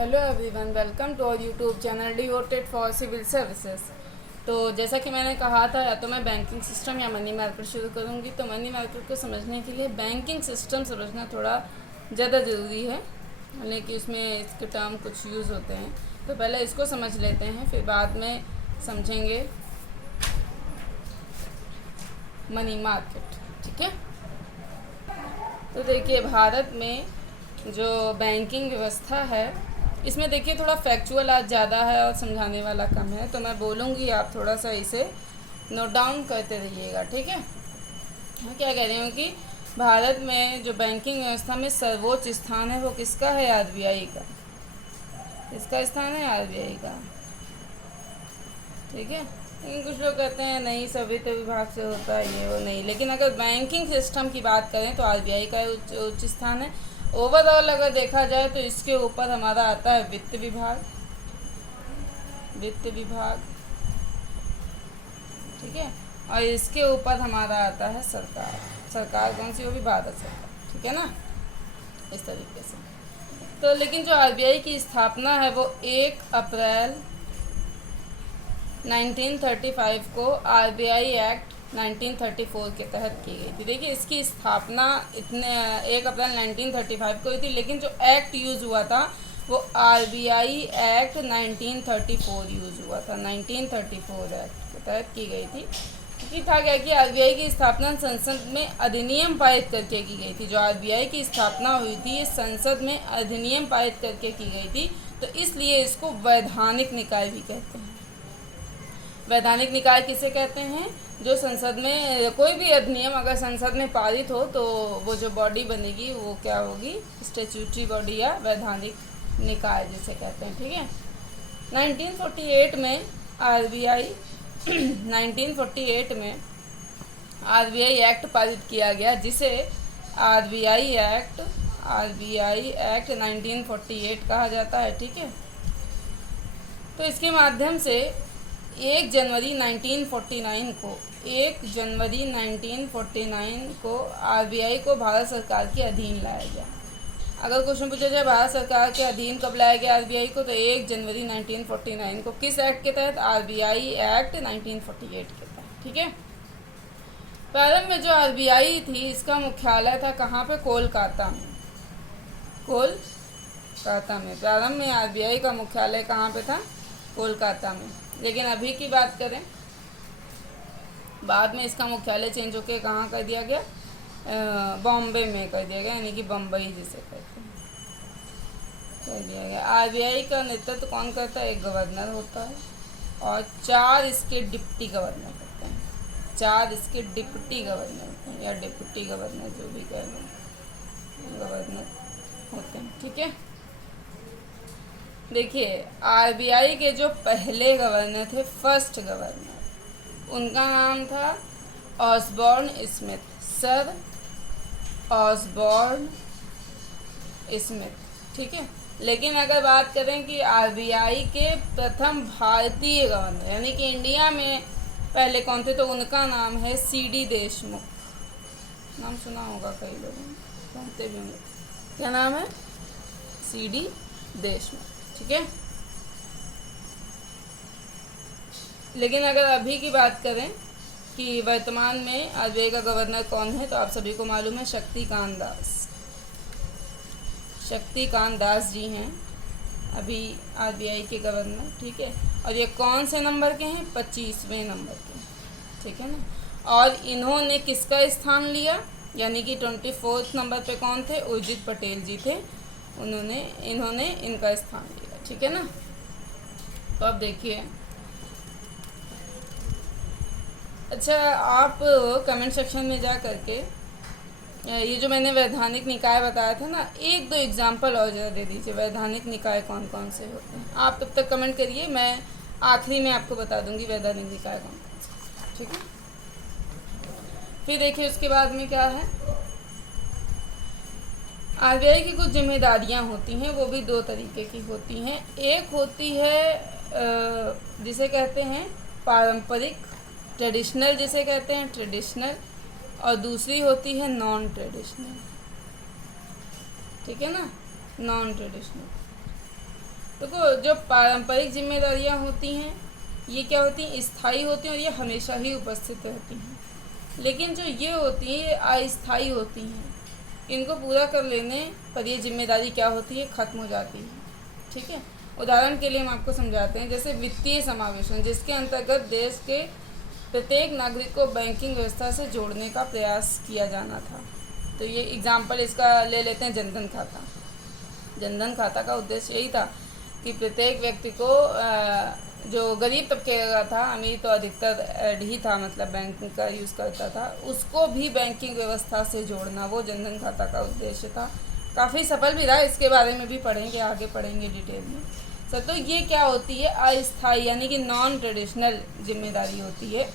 Hello everyone, welcome to our YouTube channel devoted for civil services. तो जैसा कि मैंने कहा था, या तो मैं बैंकिंग सिस्टम या मनी मार्केट शुरू करूंगी। तो मनी मार्केट को समझने के लिए बैंकिंग सिस्टम समझना थोड़ा ज़्यादा ज़रूरी है, यानी कि उसमें इसके टर्म कुछ यूज़ होते हैं। तो पहले इसको समझ लेते हैं, फिर बाद में समझेंगे मनी मार्केट। ठीक है। तो देखिए, भारत में जो बैंकिंग व्यवस्था है, इसमें देखिए थोड़ा फैक्चुअल आज ज़्यादा है और समझाने वाला कम है। तो मैं बोलूँगी, आप थोड़ा सा इसे नोट डाउन करते रहिएगा। ठीक है। मैं क्या कह रही हूँ कि भारत में जो बैंकिंग व्यवस्था में सर्वोच्च स्थान है वो किसका है? आरबीआई का। किसका स्थान है? आरबीआई का। ठीक है। लेकिन कुछ लोग कहते हैं नहीं, सभी तो विभाग से होता है, ये वो नहीं। लेकिन अगर बैंकिंग सिस्टम की बात करें तो आरबीआई का उच्च स्थान है। ओवरऑल अगर देखा जाए तो इसके ऊपर हमारा आता है वित्त विभाग। वित्त विभाग, ठीक है। और इसके ऊपर हमारा आता है सरकार। सरकार कौन सी? वो भी भारत सरकार। ठीक है ना, इस तरीके से। तो लेकिन जो आरबीआई की स्थापना है वो 1 अप्रैल 1935 को आरबीआई एक्ट 1934 के तहत की गई थी। देखिए, इसकी स्थापना 1 अप्रैल 1935 को हुई थी, लेकिन जो एक्ट यूज़ हुआ था वो आरबीआई एक्ट 1934 यूज़ हुआ था। 1934 एक्ट के तहत की गई थी। कि था क्या कि आरबीआई की स्थापना संसद में अधिनियम पारित करके की गई थी। जो आरबीआई की स्थापना हुई थी, ये संसद में अधिनियम पारित करके की गई थी। तो इसलिए इसको वैधानिक निकाय भी कहते हैं। वैधानिक निकाय किसे कहते हैं? जो संसद में कोई भी अधिनियम अगर संसद में पारित हो तो वो जो बॉडी बनेगी वो क्या होगी? स्टैट्यूटरी बॉडी या वैधानिक निकाय जिसे कहते हैं। ठीक है। 1948 में आरबीआई 1948 में आरबीआई एक्ट पारित किया गया, जिसे आरबीआई एक्ट 1948 कहा जाता है। ठीक है। तो इसके माध्यम से 1 जनवरी 1949 को आरबीआई को भारत सरकार के अधीन लाया गया। अगर क्वेश्चन पूछा जाए भारत सरकार के अधीन कब लाया गया आरबीआई को, तो 1 जनवरी 1949 को। किस एक्ट के तहत? आरबीआई एक्ट 1948 के तहत। ठीक है। प्रारंभ में जो आरबीआई थी, इसका मुख्यालय था कहाँ पे? कोलकाता में। कोलकाता में प्रारंभ में आरबीआई का मुख्यालय कहाँ पे था? कोलकाता में। लेकिन अभी की बात करें, बाद में इसका मुख्यालय चेंज होकर कहाँ कर दिया गया? बॉम्बे में कर दिया गया, यानी कि बम्बई जिसे कहते हैं, कर दिया गया। आरबीआई का नेतृत्व कौन करता है? एक गवर्नर होता है और 4 इसके डिप्टी गवर्नर होते हैं। 4 इसके डिप्टी गवर्नर होते हैं, या डिप्टी गवर्नर जो भी कह लो, गवर्नर होते हैं। ठीक है। देखिए, आरबीआई के जो पहले गवर्नर थे, फर्स्ट गवर्नर, उनका नाम था Osborne Smith, sir Osborne Smith. ठीक है। लेकिन अगर बात करें कि आरबीआई के प्रथम भारतीय गवर्नर, यानी कि इंडिया में पहले कौन थे, तो उनका नाम है सीडी देशमुख। नाम सुना होगा कई लोगों ने, जानते भी होंगे। क्या नाम है? सीडी देशमुख। ठीक है। लेकिन अगर अभी की बात करें कि वर्तमान में आरबीआई का गवर्नर कौन है, तो आप सभी को मालूम है, शक्तिकांत दास। शक्तिकांत दास जी हैं अभी आरबीआई के गवर्नर। ठीक है। और ये कौन से नंबर के हैं? 25वें नंबर के। ठीक है ना। और इन्होंने किसका स्थान लिया? यानी कि 24 नंबर पे कौन थे? उर्जित पटेल जी थे। इन्होंने इनका स्थान लिया। ठीक है ना। तो अब देखिए, अच्छा, आप कमेंट सेक्शन में जा करके ये जो मैंने वैधानिक निकाय बताया था ना, 1-2 एग्जाम्पल और ज़रा दे दीजिए। वैधानिक निकाय कौन कौन से होते हैं? आप तब तक कमेंट करिए, मैं आखिरी में आपको बता दूंगी वैधानिक निकाय कौन कौन से। ठीक है। फिर देखिए उसके बाद में क्या है, आरबीआई की कुछ जिम्मेदारियां होती हैं, वो भी 2 तरीके की होती हैं। एक होती है जिसे कहते हैं पारंपरिक, ट्रेडिशनल जिसे कहते हैं ट्रेडिशनल, और दूसरी होती है नॉन ट्रेडिशनल। ठीक है ना, नॉन ट्रेडिशनल। देखो जो पारंपरिक जिम्मेदारियां होती हैं ये क्या होती हैं, स्थायी होती हैं और ये हमेशा ही उपस्थित रहती हैं। लेकिन जो ये होती हैं अस्थायी होती हैं, इनको पूरा कर लेने पर ये जिम्मेदारी क्या होती है, ख़त्म हो जाती है। ठीक है, उदाहरण के लिए हम आपको समझाते हैं। जैसे वित्तीय समावेशन, जिसके अंतर्गत देश के प्रत्येक नागरिक को बैंकिंग व्यवस्था से जोड़ने का प्रयास किया जाना था। तो ये एग्जाम्पल इसका ले लेते हैं, जनधन खाता। जनधन खाता का उद्देश्य यही था कि प्रत्येक व्यक्ति को जो गरीब तबके का था, अमीर तो अधिकतर ही था, मतलब बैंक का यूज़ करता था, उसको भी बैंकिंग व्यवस्था से जोड़ना, वो जनधन खाता का उद्देश्य था। काफ़ी सफल भी रहा, इसके बारे में भी पढ़ेंगे, आगे पढ़ेंगे डिटेल में। सर तो ये क्या होती है, अस्थायी यानी कि नॉन ट्रेडिशनल जिम्मेदारी होती है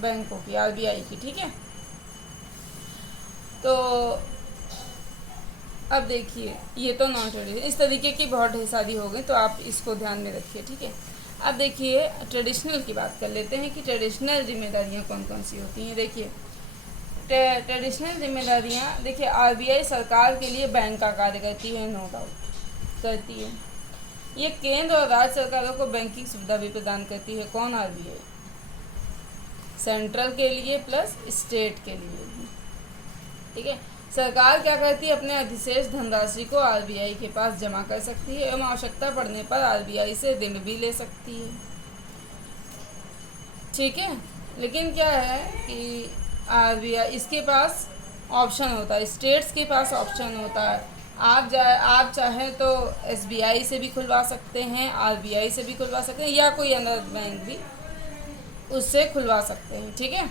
बैंकों की, आरबीआई की। ठीक है, तो अब देखिए ये तो नॉन ट्रेडिशनल, इस तरीके की बहुत ढेर सारी हो गई, तो आप इसको ध्यान में रखिए। ठीक है, अब देखिए ट्रेडिशनल की बात कर लेते हैं कि ट्रेडिशनल जिम्मेदारियां कौन कौन सी होती हैं। देखिए ट्रेडिशनल जिम्मेदारियां, देखिए आरबीआई सरकार के लिए बैंक का कार्य करती है, नो डाउट करती है। ये केंद्र और राज्य सरकारों को बैंकिंग सुविधा भी प्रदान करती है। कौन, आरबीआई, सेंट्रल के लिए प्लस स्टेट के लिए भी। ठीक है, सरकार क्या करती है, अपने अधिशेष धनराशि को आरबीआई के पास जमा कर सकती है एवं आवश्यकता पड़ने पर आरबीआई से ऋण भी ले सकती है। ठीक है, लेकिन क्या है कि आरबीआई, इसके पास ऑप्शन होता है, स्टेट्स के पास ऑप्शन होता है। आप चाहे तो एसबीआई से भी खुलवा सकते हैं, आरबीआई से भी खुलवा सकते हैं, या कोई अदर बैंक भी उससे खुलवा सकते हैं। ठीक है,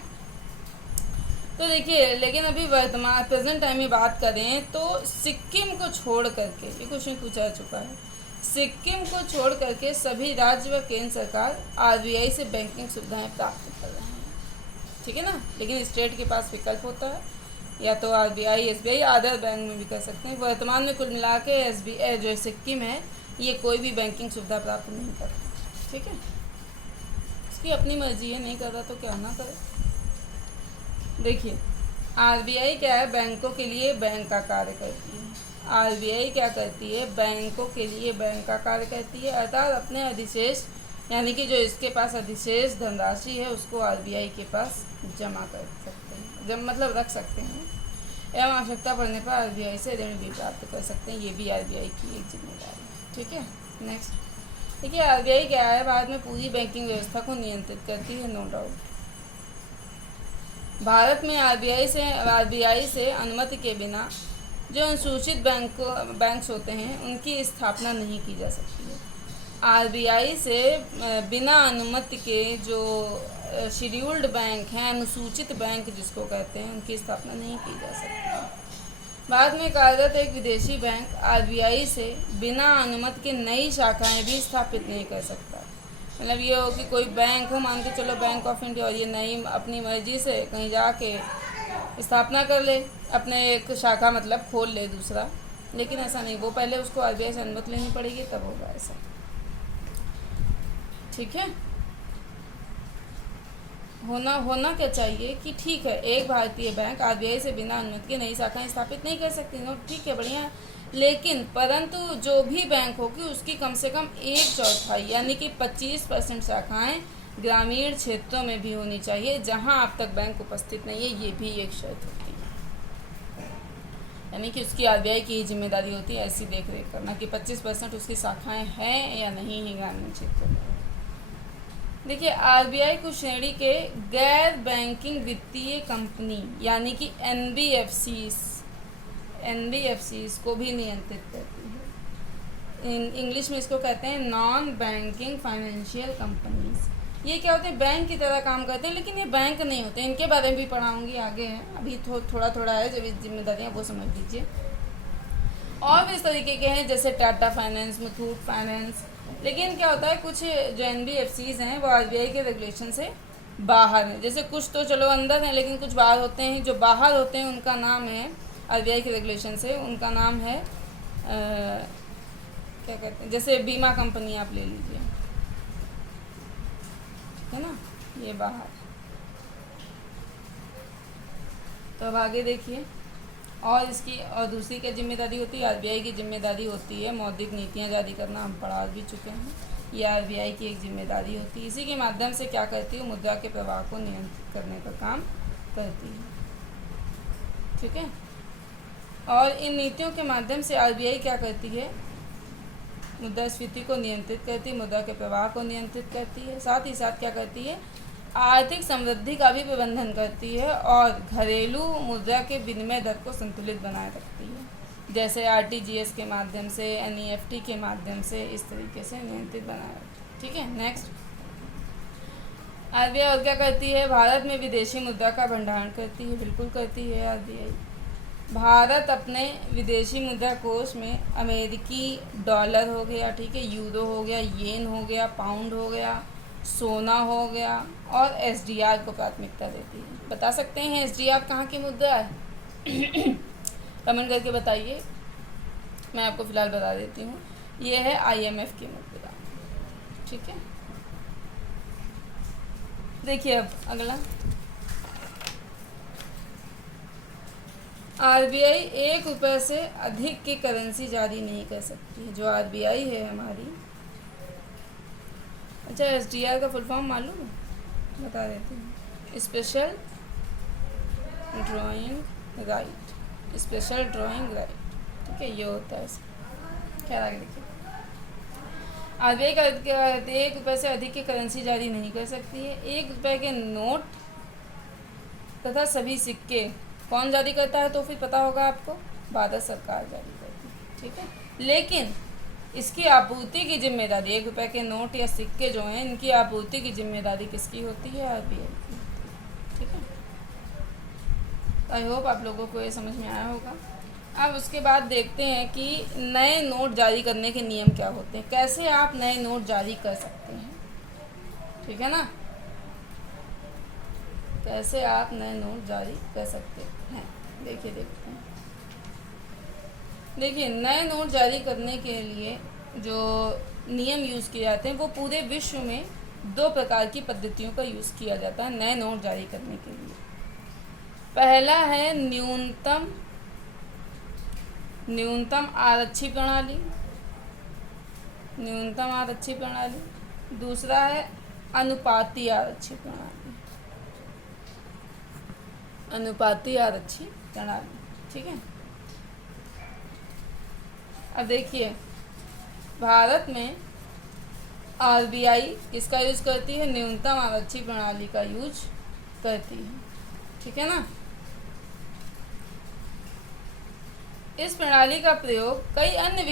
तो देखिए लेकिन अभी वर्तमान प्रेजेंट टाइम में बात करें तो सिक्किम को छोड़ करके, ये क्वेश्चन पूछा चुका है, सिक्किम को छोड़ करके सभी राज्य व केंद्र सरकार आरबीआई से बैंकिंग सुविधाएं प्राप्त कर रहे हैं। ठीक है ना, लेकिन स्टेट के पास विकल्प होता है, या तो आरबीआई, एसबीआई, अदर बैंक में भी कर सकते हैं। वर्तमान में कुल मिला के एसबीआई जो सिक्किम है ये कोई भी बैंकिंग सुविधा प्राप्त नहीं करता। ठीक है, इसकी अपनी मर्जी है, नहीं कर रहा तो क्या ना करे। देखिए आरबीआई क्या है, बैंकों के लिए बैंक का कार्य करती है। आरबीआई क्या करती है, बैंकों के लिए बैंक का कार्य करती है, अर्थात अपने अधिशेष यानी कि जो इसके पास अधिशेष धनराशि है उसको आरबीआई के पास जमा कर सकते हैं, जब मतलब रख सकते हैं, एवं आवश्यकता पड़ने पर आरबीआई से ऋण भी प्राप्त कर सकते हैं। ये भी आरबीआई की एक जिम्मेदारी है। ठीक है, नेक्स्ट देखिए आरबीआई क्या है, भारत में पूरी बैंकिंग व्यवस्था को नियंत्रित करती है, नो डाउट। भारत में आरबीआई से अनुमति के बिना जो अनुसूचित बैंक्स होते हैं उनकी स्थापना नहीं की जा सकती है। आरबीआई से बिना अनुमति के जो शेड्यूल्ड बैंक हैं, अनुसूचित बैंक जिसको कहते हैं, उनकी स्थापना नहीं की जा सकती। भारत में कार्यरत एक विदेशी बैंक आरबीआई से बिना अनुमति के नई शाखाएं भी स्थापित नहीं कर सकता। मतलब ये हो कि कोई बैंक हो, मान के चलो बैंक ऑफ इंडिया, और ये नई अपनी मर्जी से कहीं जाके स्थापना कर ले, अपने एक शाखा मतलब खोल ले दूसरा, लेकिन ऐसा नहीं, वो पहले उसको आरबीआई से अनुमति लेनी पड़ेगी तब होगा ऐसा। ठीक है, होना क्या चाहिए कि ठीक है एक भारतीय बैंक आरबीआई से बिना अनुमति के नई शाखाएं स्थापित नहीं कर सकती, नो ठीक है बढ़िया, लेकिन परंतु जो भी बैंक होगी उसकी कम से कम 1/4 यानी कि 25% शाखाएं ग्रामीण क्षेत्रों में भी होनी चाहिए जहां अब तक बैंक उपस्थित नहीं है, ये भी एक शर्त होती है। यानी कि उसकी आरबीआई की जिम्मेदारी होती है ऐसी देख रेख करना कि 25% उसकी शाखाएं हैं या नहीं है ग्रामीण क्षेत्रों में। देखिए आरबीआई कुछ श्रेणी के गैर बैंकिंग वित्तीय कंपनी यानी कि एनबीएफसीज को भी नियंत्रित करती है। इंग्लिश में इसको कहते हैं नॉन बैंकिंग फाइनेंशियल कंपनीज। ये क्या होते हैं, बैंक की तरह काम करते हैं लेकिन ये बैंक नहीं होते, इनके बारे में भी पढ़ाऊंगी आगे है, अभी थोड़ा है जब इस जिम्मेदारियाँ वो समझ लीजिए। और भी इस तरीके के हैं जैसे टाटा फाइनेंस, मुथूट फाइनेंस, लेकिन क्या होता है कुछ जो एनबीएफसीज हैं वो आरबीआई के रेगुलेशन से बाहर हैं। जैसे कुछ तो चलो अंदर हैं लेकिन कुछ बाहर होते हैं। जो बाहर होते हैं उनका नाम है आरबीआई के रेगुलेशन से, उनका नाम है क्या कहते हैं, जैसे बीमा कंपनी आप ले लीजिए, है ना, ये बाहर। तो अब आगे देखिए और इसकी और दूसरी क्या जिम्मेदारी होती है? आरबीआई की जिम्मेदारी होती है मौद्रिक नीतियाँ जारी करना, हम पढ़ा भी चुके हैं। ये आरबीआई की एक जिम्मेदारी होती है। इसी के माध्यम से क्या करती है? मुद्रा के प्रवाह को नियंत्रित करने का काम करती है। ठीक है। और इन नीतियों के माध्यम से आरबीआई क्या करती है? मुद्रास्फीति को नियंत्रित करती है, मुद्रा के प्रवाह को नियंत्रित करती है, साथ ही साथ क्या करती है? आर्थिक समृद्धि का भी प्रबंधन करती है और घरेलू मुद्रा के विनिमय दर को संतुलित बनाए रखती है, जैसे आरटीजीएस के माध्यम से, एनईएफटी के माध्यम से, इस तरीके से नियंत्रित बनाए रखती है। ठीक है। नेक्स्ट, आरबीआई और क्या करती है? भारत में विदेशी मुद्रा का भंडारण करती है। बिल्कुल करती है आरबीआई। भारत अपने विदेशी मुद्रा कोष में अमेरिकी डॉलर हो गया, ठीक है, यूरो हो गया, येन हो गया, पाउंड हो गया, सोना हो गया और एसडीआर को प्राथमिकता देती है। बता सकते हैं एसडीआर कहाँ की मुद्रा है? कमेंट करके बताइए। मैं आपको फ़िलहाल बता देती हूँ, ये है आईएमएफ की मुद्रा। ठीक है। देखिए अब अगला, आरबीआई 1 रुपये से अधिक की करेंसी जारी नहीं कर सकती है। जो आरबीआई है हमारी, अच्छा एसडीआर का फुल फॉर्म मालूम है? बता देती हूँ, special drawing right, special drawing right. ठीक है, ये होता है इसका। क्या आगे देखिए, आरबीआई का 1 रुपये से अधिक की करेंसी जारी नहीं कर सकती है। 1 रुपये के नोट तथा सभी सिक्के कौन जारी करता है? तो फिर पता होगा आपको, भारत सरकार जारी करती है। ठीक है। लेकिन इसकी आपूर्ति की जिम्मेदारी, 1 रुपये के नोट या सिक्के जो हैं, इनकी आपूर्ति की जिम्मेदारी किसकी होती है? आरबीआई की। ठीक है। आई होप आप लोगों को ये समझ में आया होगा। अब उसके बाद देखते हैं कि नए नोट जारी करने के नियम क्या होते हैं, कैसे आप नए नोट जारी कर सकते हैं। ठीक है ना, कैसे आप नए नोट जारी कर सकते हैं। देखते हैं। देखिए, नए नोट जारी करने के लिए जो नियम यूज़ किए जाते हैं, वो पूरे विश्व में 2 प्रकार की पद्धतियों का यूज़ किया जाता है नए नोट जारी करने के लिए। पहला है न्यूनतम आरक्षी प्रणाली, न्यूनतम आरक्षी प्रणाली। दूसरा है अनुपाती आरक्षी प्रणाली, अनुपाती आरक्षी प्रणाली। ठीक है। अब देखिए, भारत में आरबीआई किसका यूज़ करती है? न्यूनतम आरक्षी प्रणाली का यूज करती है। ठीक है ना। इस प्रणाली का प्रयोग कई अन्य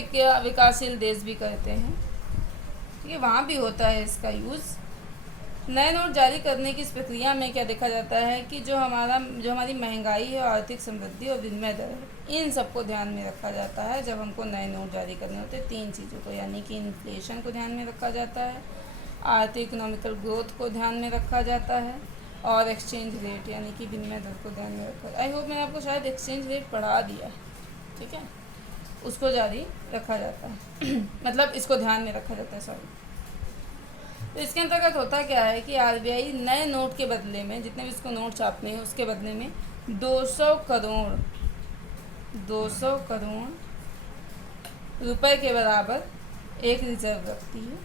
विकासशील देश भी करते हैं। ठीक है, वहाँ भी होता है इसका यूज़। नए नोट जारी करने की इस प्रक्रिया में क्या देखा जाता है कि जो हमारी महंगाई है, आर्थिक समृद्धि और विनिमय दर है, इन सबको ध्यान में रखा जाता है जब हमको नए नोट जारी करने होते हैं। 3 चीज़ों को, यानी कि इन्फ्लेशन को ध्यान में रखा जाता है, आर्थिक इकोनॉमिकल ग्रोथ को ध्यान में रखा जाता है और एक्सचेंज रेट यानी कि विनिमय दर को ध्यान में रखा। आई होप मैंने आपको शायद एक्सचेंज रेट पढ़ा दिया है। ठीक है, उसको जारी रखा जाता है मतलब इसको ध्यान में रखा जाता है, सॉरी। तो इसके अंतर्गत होता क्या है कि आरबीआई नए नोट के बदले में, जितने भी इसको नोट छापने हैं उसके बदले में 200 करोड़ रुपए के बराबर एक रिजर्व रखती है।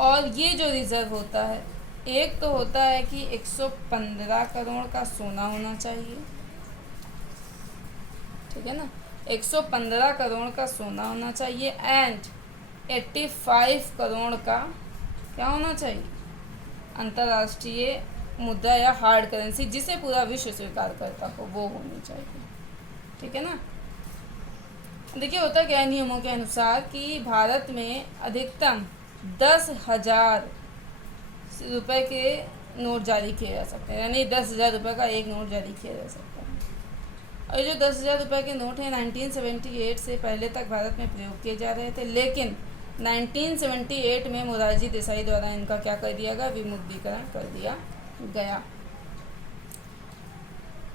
और ये जो रिजर्व होता है, एक तो होता है कि 115 करोड़ का सोना होना चाहिए। ठीक है ना, 115 करोड़ का सोना होना चाहिए एंड 85 करोड़ का क्या होना चाहिए? अंतर्राष्ट्रीय मुद्रा या हार्ड करेंसी, जिसे पूरा विश्व स्वीकार करता हो, वो होनी चाहिए। ठीक है ना। देखिए, होता क्या है नियमों के अनुसार कि भारत में अधिकतम 10,000 रुपये के नोट जारी किए जा सकते हैं, यानी 10,000 रुपये का एक नोट जारी किया जा सकता है। और जो 10,000 रुपये के नोट हैं 1978 से पहले तक भारत में प्रयोग किए जा रहे थे, लेकिन 1978 में मोरारजी देसाई द्वारा इनका क्या कर दिया गया? विमुद्रीकरण कर दिया गया।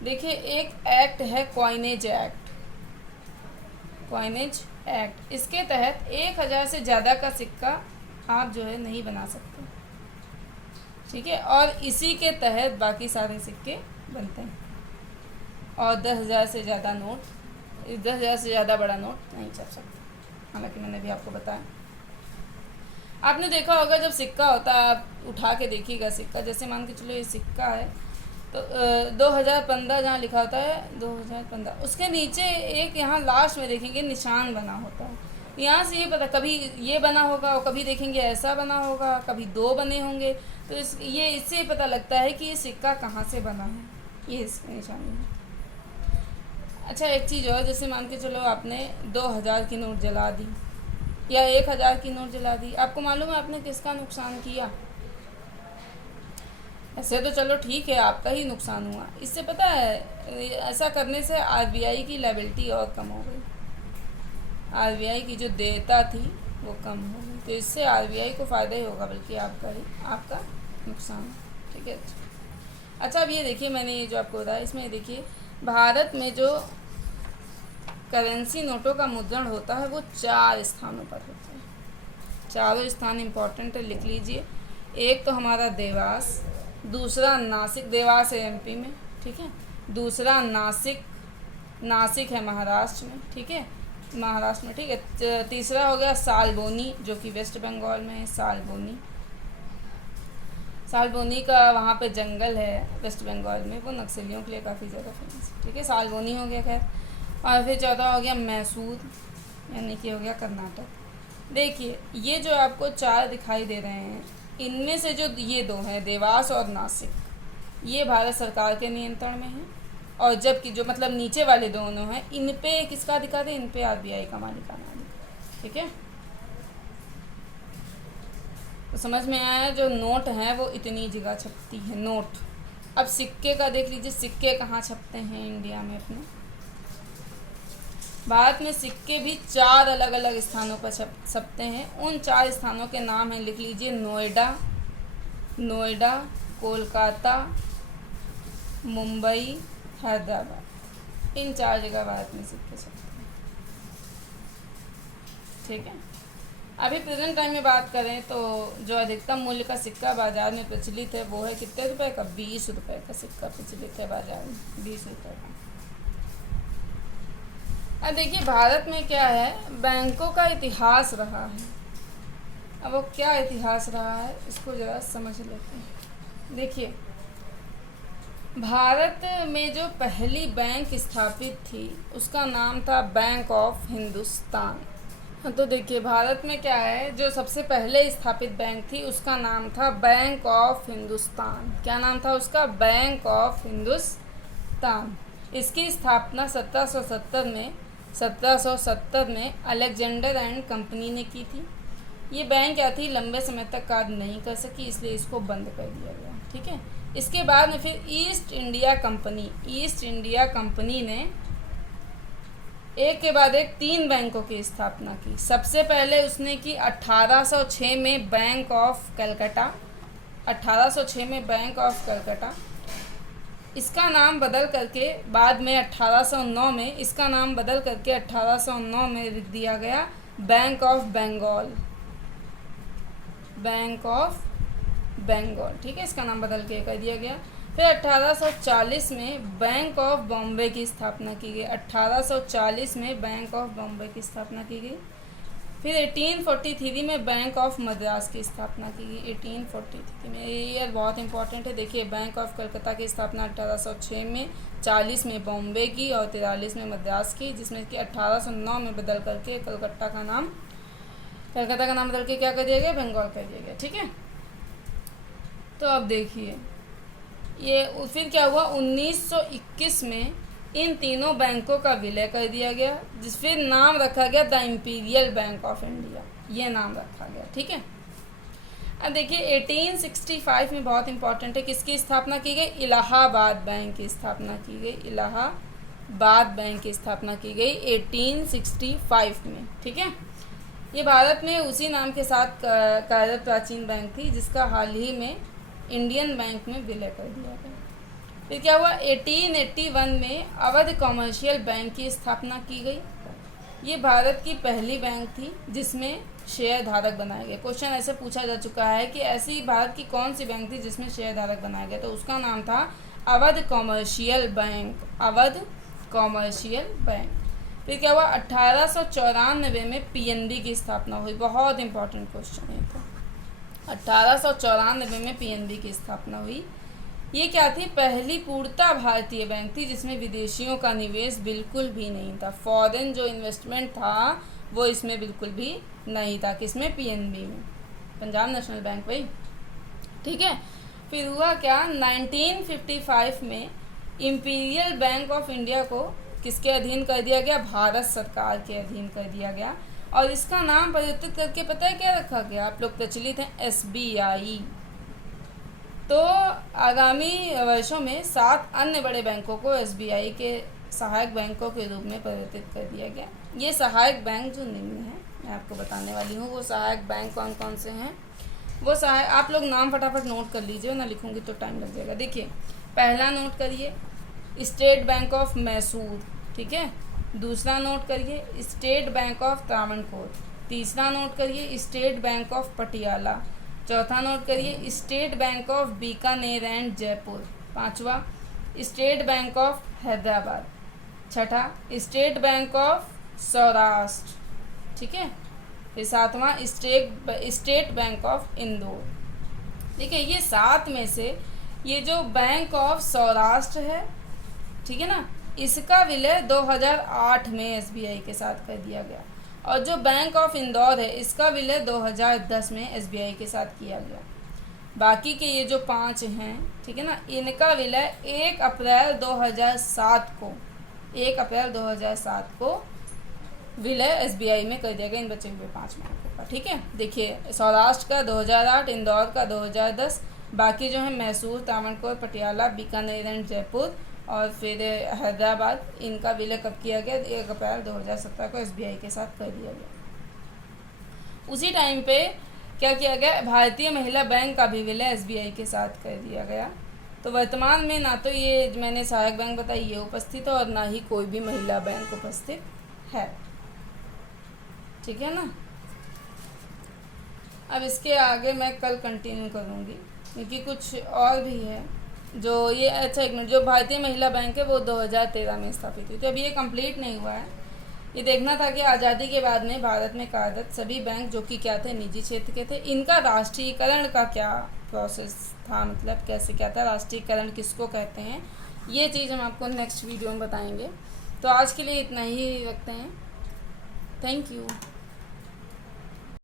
देखिए, एक एक्ट है कॉइनेज एक्ट, कॉइनेज एक्ट। इसके तहत 1,000 से ज़्यादा का सिक्का आप जो है नहीं बना सकते। ठीक है, और इसी के तहत बाकी सारे सिक्के बनते हैं और 10,000 से ज़्यादा नोट 10,000 से ज़्यादा बड़ा नोट नहीं छप सकता। हालांकि मैंने भी आपको बताया। आपने देखा होगा जब सिक्का होता है, आप उठा के देखिएगा सिक्का, जैसे मान के चलो ये सिक्का है तो 2015 जहाँ लिखा होता है 2015, उसके नीचे एक यहाँ लास्ट में देखेंगे निशान बना होता है। यहाँ से ये पता, कभी ये बना होगा और कभी देखेंगे ऐसा बना होगा, कभी दो बने होंगे, तो ये इससे पता लगता है कि ये सिक्का कहाँ से बना है, ये इसकी निशानी है। अच्छा एक चीज़ और, जैसे मान के चलो आपने 2000 की नोट जला दी या 1000 की नोट जला दी, आपको मालूम है आपने किसका नुकसान किया? ऐसे तो चलो ठीक है, आपका ही नुकसान हुआ। इससे पता है ऐसा करने से आरबीआई की लायबिलिटी और कम हो गई, आरबीआई की जो देयता थी वो कम हो गई, तो इससे आरबीआई को फ़ायदा ही होगा, बल्कि आपका नुकसान। ठीक है। अच्छा अब ये देखिए, मैंने ये जो आपको बताया इसमें देखिए, भारत में जो करेंसी नोटों का मुद्रण होता है वो 4 स्थानों पर होता है। चारों स्थान इम्पोर्टेंट है, लिख लीजिए। एक तो हमारा देवास, दूसरा नासिक, देवास है एमपी में, ठीक है। दूसरा नासिक है महाराष्ट्र में, ठीक है, महाराष्ट्र में, ठीक है। तीसरा हो गया सालबोनी, जो कि वेस्ट बंगाल में है। सालबोनी का वहाँ पे जंगल है वेस्ट बंगाल में, वो नक्सलियों के लिए काफ़ी ज़्यादा फेमस है, ठीक है। सालबोनी हो गया खैर। और फिर चौथा हो गया मैसूर, यानी कि हो गया कर्नाटक। देखिए ये जो आपको 4 दिखाई दे रहे हैं, इनमें से जो ये 2 हैं देवास और नासिक, ये भारत सरकार के नियंत्रण में हैं, और जबकि जो मतलब नीचे वाले दोनों हैं, इन पे किसका अधिकार है? इन पे आरबीआई का मालिकाना अधिकार, ठीक है। तो समझ में आया, जो नोट हैं वो इतनी जगह छपती है नोट। अब सिक्के का देख लीजिए, सिक्के कहाँ छपते हैं इंडिया में अपने? भारत में सिक्के भी 4 अलग अलग स्थानों पर छपते हैं। उन 4 स्थानों के नाम हैं, लिख लीजिए। नोएडा, कोलकाता, मुंबई, हैदराबाद। इन 4 जगह भारत में सिक्के छपते हैं, ठीक है। अभी प्रेजेंट टाइम में बात करें तो जो अधिकतम मूल्य का सिक्का बाजार में प्रचलित है वो है कितने रुपए का? 20 रुपये का सिक्का प्रचलित है बाजार में, 20 रुपये का। अब देखिए भारत में क्या है, बैंकों का इतिहास रहा है। अब वो क्या इतिहास रहा है इसको ज़रा समझ लेते हैं। देखिए भारत में जो पहली बैंक स्थापित थी उसका नाम था बैंक ऑफ हिंदुस्तान। तो देखिए भारत में क्या है, जो सबसे पहले स्थापित बैंक थी उसका नाम था बैंक ऑफ हिंदुस्तान। क्या नाम था उसका? Bank of Hindustan. इसकी स्थापना 1770 में अलेक्जेंडर एंड कंपनी ने की थी। ये बैंक क्या थी, लंबे समय तक कार्य नहीं कर सकी, इसलिए इसको बंद कर दिया गया, ठीक है। इसके बाद में फिर ईस्ट इंडिया कंपनी ने एक के बाद एक 3 बैंकों की स्थापना की। सबसे पहले उसने की 1806 में बैंक ऑफ कलकत्ता। 1806 में बैंक ऑफ कलकत्ता, इसका नाम बदल करके बाद में 1809 में इसका नाम बदल करके 1809 में लिख दिया गया Bank of Bengal. Bank of Bengal, ठीक है, इसका नाम बदल के कर दिया गया। फिर 1840 में बैंक ऑफ बॉम्बे की स्थापना की गई। 1840 में बैंक ऑफ बॉम्बे की स्थापना की गई। फिर 1843 में बैंक ऑफ मद्रास की स्थापना की गई। 1843 में, ये ईयर बहुत इंपॉर्टेंट है। देखिए बैंक ऑफ कलकत्ता की स्थापना 1806 में, 40 में बॉम्बे की और 43 में मद्रास की, जिसमें कि 1809 में बदल करके कलकत्ता का नाम बदल के क्या कर दिया गया? बंगाल कर दिया गया, ठीक है। तो अब देखिए ये फिर क्या हुआ, 1921 में इन तीनों बैंकों का विलय कर दिया गया, जिस फिर नाम रखा गया the imperial bank of India, ये नाम रखा गया, ठीक है। अब देखिए 1865 में बहुत इंपॉर्टेंट है, किसकी स्थापना की गई? इलाहाबाद बैंक की स्थापना की गई। इलाहाबाद बैंक की स्थापना की गई 1865 में, ठीक है। ये भारत में उसी नाम के साथ कार्यरत प्राचीन बैंक थी, जिसका हाल ही में इंडियन बैंक में विलय कर दिया गया। फिर क्या हुआ, 1881 में अवध कॉमर्शियल बैंक की स्थापना की गई। ये भारत की पहली बैंक थी जिसमें शेयर धारक बनाए गए। क्वेश्चन ऐसे पूछा जा चुका है कि ऐसी भारत की कौन सी बैंक थी जिसमें शेयर धारक बनाए गए, तो उसका नाम था Awadh commercial bank. Awadh commercial bank. फिर क्या हुआ, 1894 में पीएनबी की स्थापना हुई। बहुत इंपॉर्टेंट क्वेश्चन है तो। 1894 में पीएनबी की स्थापना हुई। ये क्या थी, पहली पूर्णतः भारतीय बैंक थी जिसमें विदेशियों का निवेश बिल्कुल भी नहीं था। फॉरेन जो इन्वेस्टमेंट था वो इसमें बिल्कुल भी नहीं था। किसमें, पीएनबी में, पंजाब नेशनल बैंक भाई, ठीक है। फिर हुआ क्या, 1955 में इंपीरियल बैंक ऑफ इंडिया को किसके अधीन कर दिया गया, भारत सरकार के अधीन कर दिया गया। और इसका नाम परिवर्तित करके पता है क्या रखा गया, आप लोग प्रचलित हैं, एसबीआई। तो आगामी वर्षों में 7 अन्य बड़े बैंकों को एसबीआई के सहायक बैंकों के रूप में परिवर्तित कर दिया गया। ये सहायक बैंक जो निम्न है, मैं आपको बताने वाली हूँ वो सहायक बैंक कौन कौन से हैं। वो सहायक, आप लोग नाम फटाफट नोट कर लीजिए, ना लिखूँगी तो टाइम लग जाएगा। देखिए, पहला नोट करिए, स्टेट बैंक ऑफ मैसूर, ठीक है। दूसरा नोट करिए, स्टेट बैंक ऑफ त्रावणकोर। तीसरा नोट करिए, स्टेट बैंक ऑफ पटियाला। चौथा नोट करिए, state bank of Bikaner and Jaipur. पांचवा, स्टेट बैंक ऑफ हैदराबाद। छठा, स्टेट बैंक ऑफ सौराष्ट्र, ठीक है। फिर सातवां, स्टेट बैंक ऑफ इंदौर। देखिए, ये 7 में से ये जो बैंक ऑफ सौराष्ट्र है, ठीक है ना, इसका विलय 2008 में एसबीआई के साथ कर दिया गया। और जो बैंक ऑफ इंदौर है इसका विलय 2010 में एसबीआई के साथ किया गया। बाकी के ये जो 5 हैं, ठीक है ना, इनका विलय 1 अप्रैल 2007 को विलय एसबीआई में कर दिया गया इन बचे हुए 5 बैंकों का, ठीक है। देखिए, सौराष्ट्र का 2008, इंदौर का 2010, बाकी जो है मैसूर, त्रावणकोर, पटियाला, बीकानेर एंड जयपुर और फिर हैदराबाद, इनका विलय कब किया गया, 1 अप्रैल 2017 को एसबीआई के साथ कर दिया गया। उसी टाइम पे क्या किया गया, भारतीय महिला बैंक का भी विलय एसबीआई के साथ कर दिया गया। तो वर्तमान में ना तो ये मैंने सहायक बैंक बताई ये उपस्थित है और ना ही कोई भी महिला बैंक उपस्थित है, ठीक है ना। अब इसके आगे मैं कल कंटिन्यू करूँगी क्योंकि कुछ और भी है जो ये, अच्छा एक मिनट, जो भारतीय महिला बैंक है वो 2013 में स्थापित हुई थी। अभी ये कंप्लीट नहीं हुआ है। ये देखना था कि आज़ादी के बाद में भारत में कार्यरत सभी बैंक जो कि क्या थे, निजी क्षेत्र के थे, इनका राष्ट्रीयकरण का क्या प्रोसेस था, मतलब कैसे क्या था, राष्ट्रीयकरण किसको कहते हैं, ये चीज़ हम आपको नेक्स्ट वीडियो में बताएंगे। तो आज के लिए इतना ही रखते हैं। Thank you.